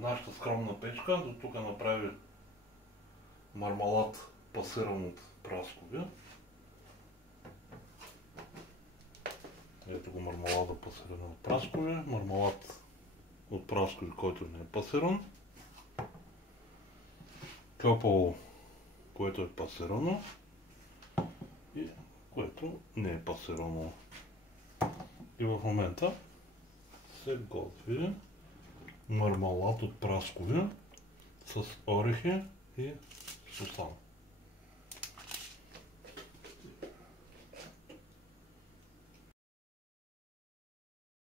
Нашата скромна печка до тук направи мармалад пасиран от праскови. Ето го мармалада пасиран от праскови, мармалад от праскови, който не е пасиран. Капало, което е пасирано и което не е пасирано. И в момента се готви мармалад от праскови с орехи и сусан.